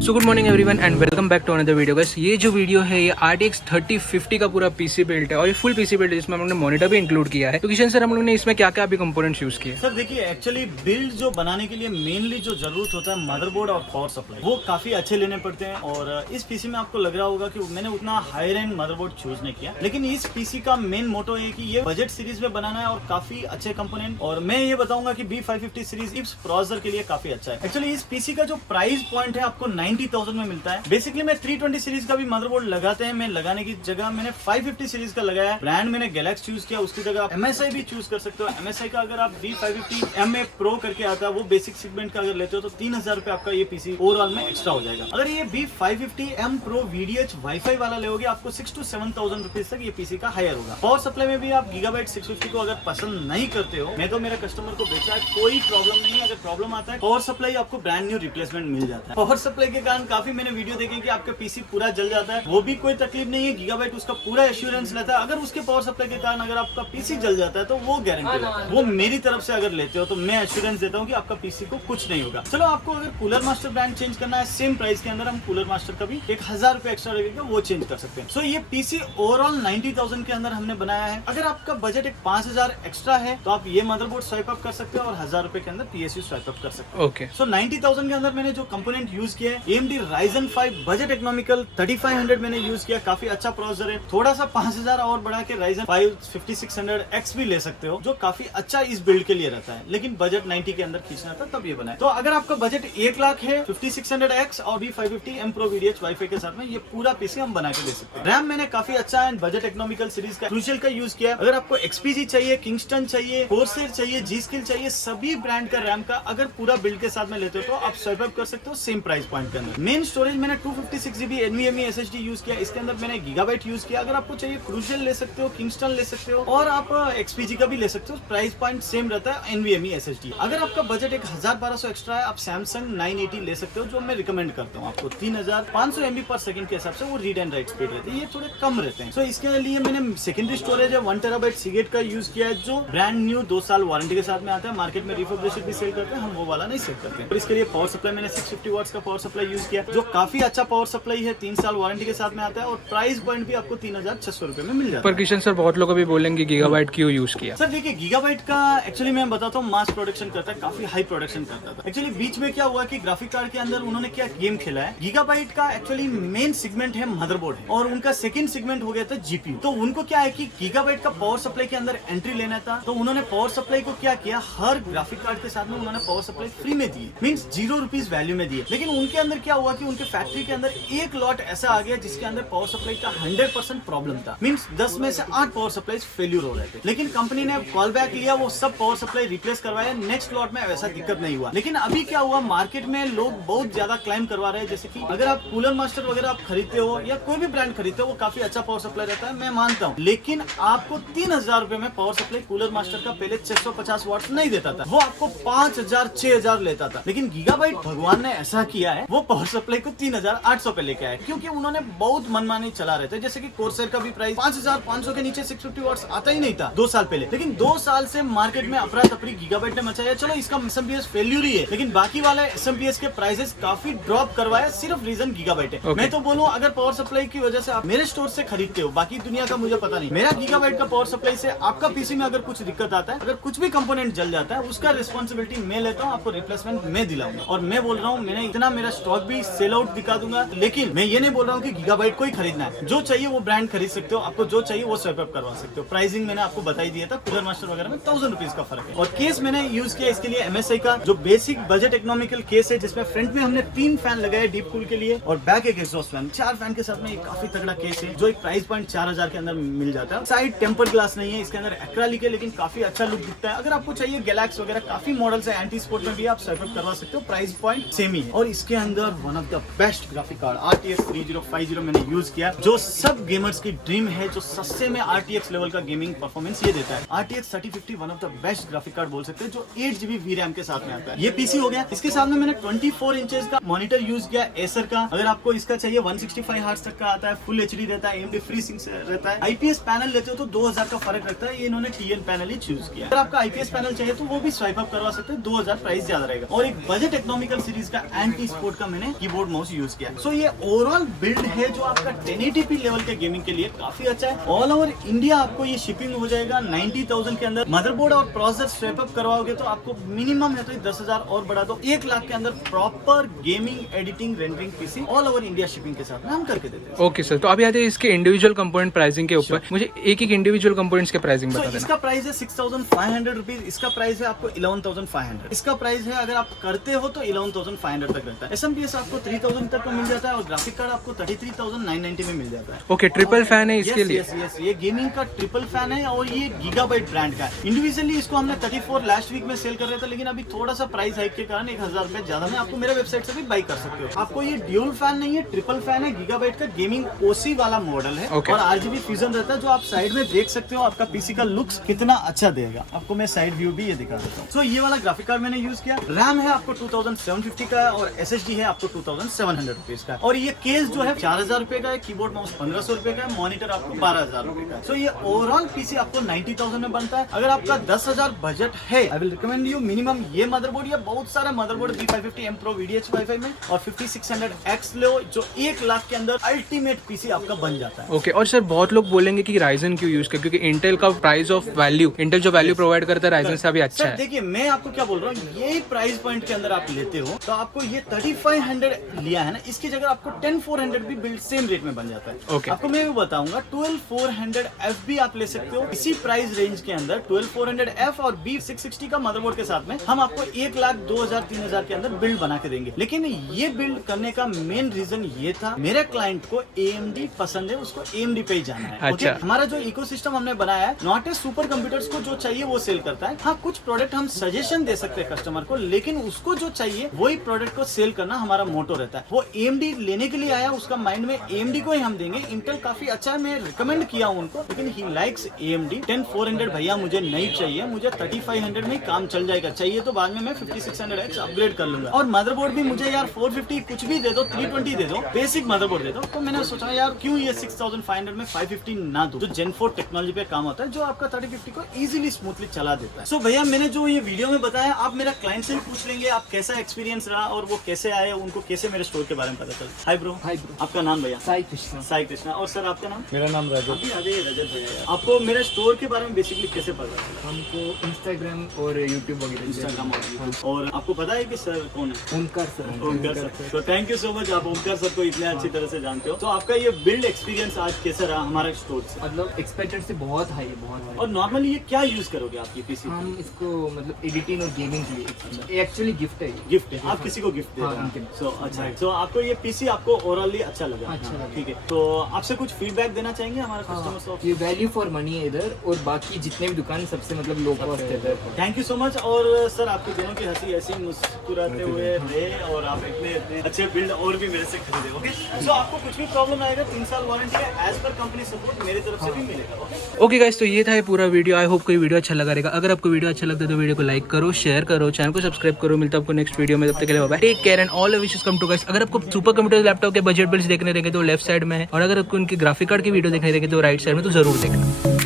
So good morning everyone and welcome back to another video guys. ये जो video है ये RTX 3050 का पूरा पीसी बिल्ड है और ये फुल पीसी बिल्ड है जिसमें हम लोगों ने मॉनिटर भी इंक्लूड किया है। तो किशन सर, हम लोगों ने इसमें क्या क्या अभी कंपोनेंट्स यूज किए? सर देखिए, एक्चुअली बिल्ड जो बनाने के लिए मेनली जो जरूरत होता है मदरबोर्ड और पावर सप्लाई, वो काफी अच्छे लेने पड़ते हैं। और इस पीसी में आपको लग रहा होगा कि मैंने उतना हायर एंड मदरबोर्ड चूज नहीं किया, लेकिन इस पीसी का मेन मोटो है कि ये बजट सीरीज में बनाना है और काफी अच्छे कंपोनेंट। और मैं ये बताऊंगा कि B550 सीरीज इस प्रोसेसर के लिए काफी अच्छा है। एक्चुअली इस पीसी का जो प्राइस पॉइंट है आपको 90,000 में मिलता है। बेसिकली मैं 320 सीरीज का भी मदरबोर्ड लगाते हैं, मैं लगाने की जगह मैंने 550 सीरीज का लगाया है। ब्रांड मैंने गैलेक्स चूज किया, उसकी जगह आप MSI भी चूज कर सकते हो। MSI का अगर आप B550M प्रो करके आता है, वो बेसिक सेगमेंट का अगर लेते हो तो 3,000 रुपए आपका ये पीसी ओवरऑल में एक्स्ट्रा हो जाएगा। अगर ये B550M प्रो VDH वाईफाई वाला लोगे आपको 6,000 to 7,000 रुपीज तक ये पीसी का हायर होगा। पावर सप्लाई में भी आप गीगाबाइट 650 को अगर पसंद नहीं करते हो, मैं तो मेरा कस्टमर को बेचा है, कोई प्रॉब्लम नहीं है। अगर प्रॉब्लम आता है पावर सप्लाई आपको ब्रांड न्यू रिप्लेसमेंट मिल जाता है। पावर सप्लाई के कारण काफी मैंने वीडियो देखे कि आपका पीसी पूरा जल जाता है, वो भी कोई तकलीफ नहीं है। गीगाबाइट उसका पूरा एश्योरेंस लेता है। अगर उसके पावर सप्लाई के कारण अगर आपका पीसी जल जाता है तो वो गारंटी है, वो मेरी तरफ से अगर लेते हो तो मैं एश्योरेंस देता हूँ कि आपका पीसी को कुछ नहीं होगा। चलो, आपको अगर कूलर मास्टर ब्रांड चेंज करना है सेम प्राइस के अंदर, हम कूलर मास्टर का भी 1,000 रुपए एक्स्ट्रा लगेगा, वो चेंज कर सकते हैं। सो ये पीसी ओवरऑल 90,000 के अंदर हमने बनाया है। अगर आपका बजट एक 5,000 एक्स्ट्रा है तो आप ये मदरबोर्ड स्वाइप अप कर सकते हो और 1,000 रुपए के अंदर PSU स्वाइप अप कर सकते हो। ओके, सो 90,000 के अंदर मैंने जो कंपोनेंट यूज किया है AMD Ryzen 5 बजट इकोनॉमिकल 3500 मैंने यूज किया। काफी अच्छा प्रोसेसर है। थोड़ा सा 5,000 और बढ़ा के Ryzen 5 5600X भी ले सकते हो, जो काफी अच्छा इस बिल्ड के लिए रहता है, लेकिन बजट 90 के अंदर खींचना था तब ये बना है। तो अगर आपका बजट 1 लाख है, 5600X और B550M Pro VDH वाईफाई के साथ में ये पूरा पीसी हम बना के दे सकते हैं। रैम मैंने काफी अच्छा एंड बजट इकोनॉमिकल सीरीज का क्रूशियल का यूज किया। अगर आपको XPG चाहिए, किंगस्टन चाहिए, कोर्सेर चाहिए, G-Skill चाहिए, सभी ब्रांड का रैम का अगर पूरा बिल्ड के साथ में लेते हो तो आप स्वाइप अप कर सकते हो सेम प्राइस पॉइंट के अंदर। मेन स्टोरेज मैंने 256GB NVMe SSD यूज किया, इसके अंदर मैंने गीगाबाइट यूज किया। अगर आपको चाहिए क्रूशियल ले सकते हो, किंगस्टन ले सकते हो और आप XPG का भी ले सकते हो, प्राइस पॉइंट सेम रहता है NVMe SSD। अगर आपका बजट एक 1,200 एक्स्ट्रा है, आप Samsung 980 ले सकते हो, जो मैं रिकमेंड करता हूँ आपको। 3,500 MB पर सेकंड के हिसाब से वो रीड एंड राइट स्पीड रहती है, ये थोड़े कम रहते हैं। सो इसके लिए मैंने सेकेंडरी स्टोरेज है 1 TB Seagate का यूज किया है, जो ब्रांड न्यू 2 साल वारंटी के साथ में आता है। मार्केट में रिफर्बिश्ड भी सेल करते हैं, हम वो वाला नहीं सेल करते हैं। और इसके लिए पावर सप्लाई मैंने 650 वाट्स का पावर सप्लाई यूज किया, जो काफी अच्छा पावर सप्लाई है, 3 साल वारंटी के साथ में आता है और प्राइस पॉइंट भी आपको 3,600 रुपए में मिल जाता है। पर किशन सर, बहुत लोग अभी बोलेंगे गीगाबाइट क्यों यूज किया? सर देखिए, गीगाबाइट का एक्चुअली मैं बताता हूँ, मास प्रोडक्शन करता है, काफी हाई प्रोडक्शन करता था। एक्चुअली बीच में क्या हुआ कि ग्राफिक कार्ड के अंदर उन्होंने क्या गेम खेला है। गीगाबाइट का एक्चुअली मेन सेगमेंट है मदरबोर्ड है और उनका सेकंड सेगमेंट हो गया था GPU। तो उनको क्या है कि गीगाबाइट का पावर सप्लाई के अंदर एंट्री लेना था, तो उन्होंने पावर सप्लाई को क्या किया, हर ग्राफिक कार्ड के साथ में उन्होंने पावर सप्लाई फ्री में दी, मींस 0 रुपीज वैल्यू में दिए। लेकिन उनके अंदर क्या हुआ कि उनके फैक्ट्री के अंदर एक लॉट ऐसा आ गया जिसके अंदर पावर सप्लाई का 100% प्रॉब्लम था, मींस 10 में से 8 पावर सप्लाई फेल्यूर हो रहे थे। लेकिन कंपनी ने कॉल बैक लिया, वो सब पावर सप्लाई रिप्लेस करवाया, नेक्स्ट लॉट में वैसा दिक्कत नहीं हुआ। लेकिन अभी क्या हुआ, मार्केट में लोग बहुत ज्यादा क्लाइम करवा रहे हैं, जैसे कि अगर आप कूलर मास्टर वगैरह आप खरीदते हो या कोई भी ब्रांड खरीदते हो, वो काफी अच्छा पावर सप्लाई रहता है, मैं मानता हूँ। लेकिन आपको 3,000 रुपए में पावर सप्लाई कूलर मास्टर का पहले 650 वाट नहीं देता था, वो आपको 5,000 6,000 लेता था। लेकिन गीगाबाइट भगवान ने ऐसा किया है, वो पावर सप्लाई को 3,800 पे लेके आए, क्योंकि उन्होंने बहुत मनमानी चला रहे थे। जैसे कि कोर्सेर का भी प्राइस 5,500 के नीचे 650 वाट्स आता ही नहीं था 2 साल पहले। लेकिन 2 साल से मार्केट में अफरा तफरी गीगाबाइट ने मचाया। चलो, इसका SMPS फेल्यूर ही है, लेकिन बाकी वाले SMPS के प्राइसेस काफी ड्रॉप करवाया, सिर्फ रीजन गीगाबाइट है। मैं तो बोलूं, अगर पावर सप्लाई की वजह से आप मेरे स्टोर से खरीदते हो, बाकी दुनिया का मुझे पता नहीं, मेरा गीगाबाइट का पावर सप्लाई से आपका पीसी में अगर कुछ दिक्कत आता है, अगर कुछ भी कंपोनेंट जल जाता है, उसका रिस्पॉन्सिबिलिटी मैं लेता हूँ, आपको रिप्लेसमेंट मैं दिलाऊंगा। और मैं बोल रहा हूँ, मैंने इतना मेरा स्टॉक भी सेल आउट दिखा दूंगा। लेकिन मैं ये नहीं बोल रहा हूँ कि गीगाबाइट को ही खरीदना है, जो चाहिए वो ब्रांड खरीद सकते हो, आपको जो चाहिए वो स्वाइप अप करवा सकते हो। प्राइसिंग मैंने आपको बताई दिया था, कूलर मास्टर वगैरह में 1,000 रुपीज का फर्क है। और केस मैंने यूज किया इसके लिए MSI का, जो बेसिक बजट इकोनॉमिकल केस है, जिसमें फ्रंट में हमने 3 फैन लगाए डीप कूल के लिए और बैक एक एग्जॉस्ट फैन, 4 फैन के साथ में। ये काफी तगड़ा केस है, जो एक प्राइस पॉइंट 4,000 के अंदर मिल जाता है। साइड टेम्पर ग्लास नहीं है, इसके अंदर एक्रेलिक है, लेकिन काफी अच्छा लुक दिखता है। अगर आपको चाहिए गैलेक्स वगैरह काफी मॉडल्स है, एंटी स्पोर्ट में भी आप स्वाइप अप करवा सकते हो, प्राइस पॉइंट सेम ही है। और इसके अंदर फार one of the best graphic card RTX 3050 मैंने यूज किया, जो सब गेमर्स की ड्रीम है, जो सस्ते में RTX लेवल का गेमिंग परफॉर्मेंस ये देता है। RTX 3050 one of the best graphic card बोल सकते हैं, जो 8GB VRAM के साथ में आता है। ये पीसी हो गया। इसके साथ में मैंने 24 इंचेस का मॉनिटर यूज किया एसर का। अगर आपको इसका चाहिए 165 हर्ट्ज तक का आता है, फुल HD रहता है, AMD फ्री सिंक रहता है। IPS पैनल लेते हो तो 2000 का फर्क रखता है, ये इन्होंने TN पैनल ही चूज किया। अगर आपका IPS पैनल चाहिए तो वो भी स्वाइप अप करवा सकते हैं, 2000 प्राइस ज्यादा रहेगा। और एक बजट इकोनॉमिकल सीरीज का एंटी स्पोर्ट का मैंने कीबोर्ड माउस यूज किया। सो ये ओवरऑल बिल्ड है जो आपका 1080p लेवल के गेमिंग के लिए काफी अच्छा है। ऑल ओवर इंडिया आपको ये शिपिंग हो जाएगा 90,000 के अंदर। मदरबोर्ड और प्रोसेसर स्वैप अप करवाओगे तो आपको मिनिमम है तो 10,000 और बढ़ा दो 1 लाख के अंदर proper gaming editing rendering PC all over India shipping के साथ में हम करके देते हैं। ओके सर, तो अभी आते हैं इसके इंडिविजुअल कंपोनेंट प्राइसिंग के ऊपर। मुझे एक एक इंडिविजुअल कंपोनेंट्स के प्राइसिंग बता देना। इसका प्राइस है 6,500 रुपीज, इसका प्राइस है आपको 11,500, इसका प्राइस है अगर आप करते हो तो 11,500 तक रहता है। SMPS आपको 3,000 तक का मिल जाता है और ग्राफिक कार्ड आपको 33,990 में मिल जाता है। ओके, ट्रिपल फैन है इसके लिए। यस, ये गेमिंग का ट्रिपल फैन है और ये गीगाबाइट ब्रांड का है। इंडिविजुअली इसको हमने 34 लास्ट वीक में सेल कर रहे थे, लेकिन अभी थोड़ा सा प्राइस हाइक के कारण 1,000 रुपए ज्यादा में आपको मेरे वेबसाइट से भी बाई कर सकते हो। आपको ये ड्यूल फैन नहीं है, ट्रिपल फैन है, गीगाबाइट का गेमिंग OC वाला मॉडल है और RGB फ्यूजन रहता है, जो आप साइड में देख सकते हो। आपका पीसी का लुक्स कितना अच्छा देगा, आपको मैं साइड व्यू भी ये दिखा देता हूँ। सो ये वाला ग्राफिक कार्ड मैंने यूज किया। रैम है आपको 2750 का और SSD है आपको 2700 रुपीज का। और ये केस जो है 4,000 रुपए का है, कीबोर्ड माउस 1,500 रुपए का है, मॉनिटर आपको 12,000 रुपए का है। सो ये ओवरऑल पीसी आपको 90,000 में बनता है। अगर आपका 10,000 बजट है, I will recommend you minimum ये मदरबोर्ड या बहुत सारे motherboard B550M Pro VDH Wi-Fi में और 5600X लो, जो 1 लाख के अंदर अल्टीमेट पीसी आपका बन जाता है। ओके, और सर बहुत लोग बोलेंगे कि राइजन क्यों यूज कर, क्योंकि इंटेल का प्राइस ऑफ वैल्यू, इंटेल जो वैल्यू प्रोवाइड करता है राइजन से अभी अच्छा है। देखिए मैं आपको क्या बोल रहा हूँ, ये प्राइस पॉइंट के अंदर आप लेते हो तो आपको ये 3500 लिया है ना, इसकी जगह आपको 10400 भी बिल्ड सेम रेट में बन जाता है। Okay. आपको मैं भी बताऊंगा 12400F भी आप ले सकते हो इसी प्राइस रेंज के अंदर। 12400F और B660 का मदरबोर्ड के साथ में हम आपको 1,02,000-3,000 के अंदर बिल्ड बना के देंगे। लेकिन ये बिल्ड करने का मेन रीजन ये था, मेरे क्लाइंट को AMD पसंद है, उसको AMD पे ही जाना है। अच्छा। हमारा जो इकोसिस्टम हमने बनाया है, नॉट ए सुपर कंप्यूटर्स को जो चाहिए वो सेल करता है। हाँ, कुछ प्रोडक्ट हम सजेशन दे सकते हैं कस्टमर को, लेकिन उसको जो चाहिए वही प्रोडक्ट को सेल करना हमारा मोटो रहता है। वो AMD लेने के लिए आया, उसका माइंड में AMD को ही हम देंगे। इंटेल काफी अच्छा है, मैं रिकमेंड किया हूं उनको, लेकिन ही लाइक्स AMD। 10400 भैया मुझे नहीं चाहिए, मुझे 3500 में काम चल जाएगा, चाहिए तो बाद में मैं 5600X अपग्रेड कर लूंगा। और मदरबोर्ड भी मुझे यार 450 कुछ भी दे दो, 320 दे दो, बेसिक मदरबोर्ड दे दो। तो मैंने सोचा यार क्यों ये 6500 में 550 ना दो, जो Gen 4 टेक्नोलॉजी पे काम होता है, जो आपका 3050 को इजीली स्मूथली चला देता है। सो भैया मैंने जो ये वीडियो में बताया, आप मेरा क्लाइंट से भी पूछ लेंगे आप कैसा एक्सपीरियंस रहा और वो कैसे आए, उनको कैसे मेरे स्टोर के बारे में पता चला। Hi bro. Hi bro. आपका नाम भैया? साई कृष्णा। साई कृष्णा। और सर आपका नाम? मेरा नाम रजत। अभी रजत भैया। आपको मेरे स्टोर के बारे में बेसिकली कैसे पता चला? हमको इंस्टाग्राम और यूट्यूब वगैरह इंस्टाग्राम और आपको पता है कि सर कौन है? ओमकार सर। ओमकार सर। तो थैंक यू सो मच, आप ओमकार सर को इतने अच्छी तरह से जानते हो। तो आपका ये बिल्ड एक्सपीरियंस आज कैसा रहा हमारे स्टोर से? मतलब एक्सपेक्टेड से बहुत हाई है, बहुत हाई। और नॉर्मली ये क्या यूज करोगे आपकी पीसी? हम इसको मतलब एडिटिंग और गेमिंग के लिए एक्चुअली गिफ्ट है। गिफ्ट है, आप किसी को गिफ्ट दे रहे हैं। सो अच्छा है। सो आपको ये पीसी आपको ओवरऑली अच्छा लगा? अच्छा लगा। ठीक है, तो आपसे कुछ फीडबैक देना चाहेंगे हमारे कस्टमर्स को? ये वैल्यू फॉर मनी है इधर, और बाकी जितने भी दुकान सबसे मतलब लो कॉस्ट है इधर। Thank you so much. और सर आपके दोनों की हंसी ऐसी मुस्कुराते हुए रहे और आप इतने इतने अच्छे बिल्ड और भी मेरे से खरीदे। ओके, सो आपको कुछ भी प्रॉब्लम आएगा 3 साल वारंटी है, एज पर कंपनी सपोर्ट मेरी तरफ से भी मिलेगा। ओके गाइस, तो ये था ये पूरा वीडियो। आई होप कोई वीडियो अच्छा लगा रहेगा। अगर आपको वीडियो अच्छा लगता है तो वीडियो को लाइक करो, शेयर करो, चैनल को सब्सक्राइब करो। मिलता है आपको नेक्स्ट वीडियो में, तब तक के लिए bye bye, take care and all wishes come to guys. अगर आपको सुपर कंप्यूटर लैपटॉप के बजट बिल्स देखने रहेंगे तो लेफ्ट साइड में है, और अगर आपको उनके ग्राफिक कार्ड की वीडियो देखने रहेंगे तो राइट साइड में, तो जरूर देखना।